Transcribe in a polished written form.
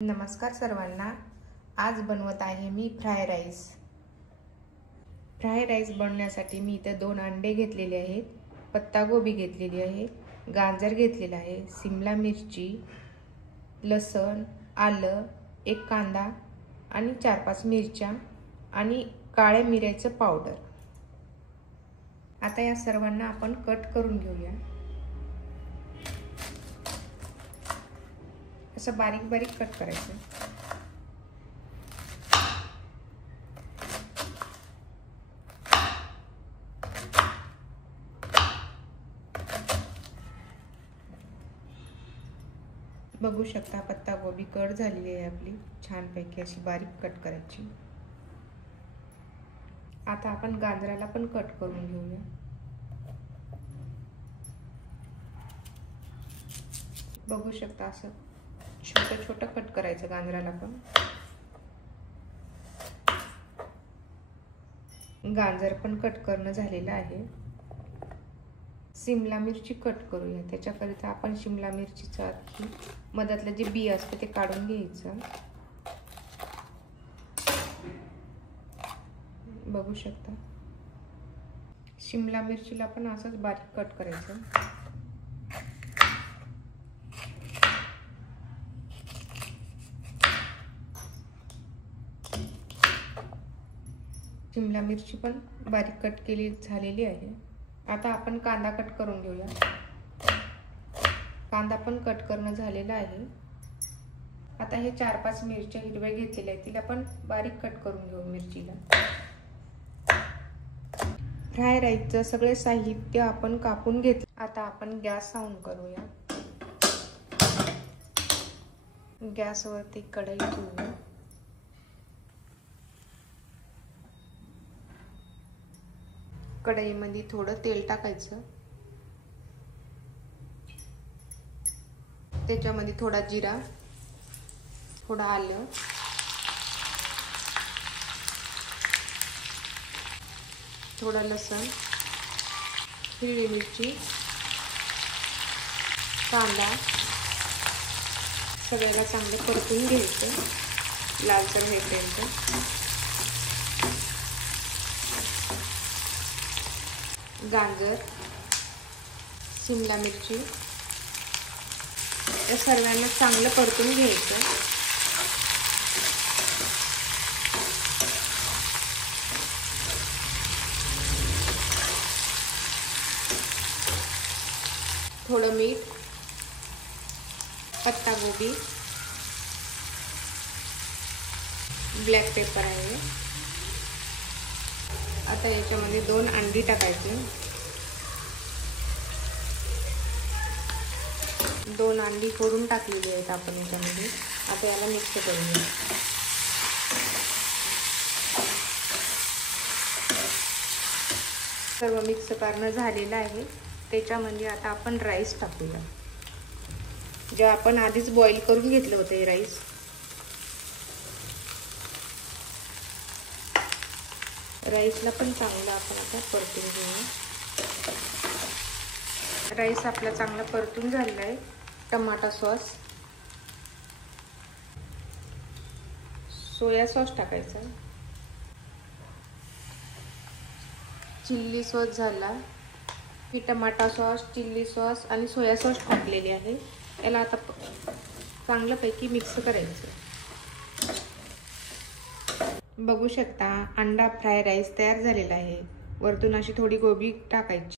नमस्कार सर्वांना। आज बनवत आहे मी फ्राय राईस। फ्राय राईस बनवण्यासाठी मी इथे 2 अंडे घेतलेले आहेत, पत्ता गोबी घेतलेली आहे, गाजर घेतलेला आहे, शिमला मिरची, लसूण, आलं, एक कांदा आणि 4-5 मिरच्या आणि काळ्या मिऱ्याचं पावडर। आता या सर्वांना आपण कट करून घेऊया। असं बारीक बारीक कट करायचं। बघू शकता पत्ता गोबी कट झालेली आहे आपली, छानपैकी अशी बारीक कट करायची। आता आपण गाजराला पण कट करून घेऊया। बघू शकता असं छोटं छोटं कट करायचं गाजराला पण। गाजर पण कट करणं झालेलं आहे। शिमला मिरची कट करूया। त्याच्याकरिता आपण शिमला मिरचीचा मधातलं जे बी असते ते काढून घ्यायचं। बघू शकता शिमला मिरचीला पण असंच बारीक कट करायचं। शिमला मिरची पण बारीक कट केली झालेली आहे। आता आपण कांदा कट करून घेऊया। कांदा पण कट करणं झालेला आहे। आता हे 4-5 मिरच्या हिरव्या घेतलेल्या आहेत, तिला पण बारीक कट करून घेऊ मिरचीला। फ्राय राईसचं सगळे साहित्य आपण कापून घेतलं। आता आपण गॅस ऑन करूया। गॅसवरती कढई ठेवूया। कढईमध्ये थोडं तेल टाकायचं। त्याच्यामध्ये थोडा जिरा, थोडा आलं, थोडा लसूण, हिरवी मिरची, कांदा सगळ्याला चांगलं परतून घ्यायचं लालसर होईपर्यंत। गाजर, शिमला मिरची या सर्वांना चांगलं परतून घ्यायचं। थोडं मीठ, पत्ता गोबी, ब्लॅक पेपर आहे। आता याच्यामध्ये 2 अंडी टाकायचे। 2 अंडी फोडून टाकलेली आहेत आपण याच्यामध्ये। आता याला मिक्स करूया। सर्व मिक्स करणं झालेलं आहे। त्याच्यामध्ये आता आपण राईस टाकूया, जे आपण आधीच बॉईल करून घेतले होते राईस। राईसला पण चांगलं आपण आता परतून घेऊया। राईस आपला चांगला परतून झालेला आहे। टमाटा सॉस, सोया सॉस टाकायचा, चिल्ली सॉस झाला। ही टमाटा सॉस, चिल्ली सॉस आणि सोया सॉस टाकलेली आहे। याला आता चांगल्यापैकी मिक्स करायचं। बघू शकता अंडा फ्राय राईस तयार झालेला आहे। वरतून अशी थोडी गोबी टाकायची।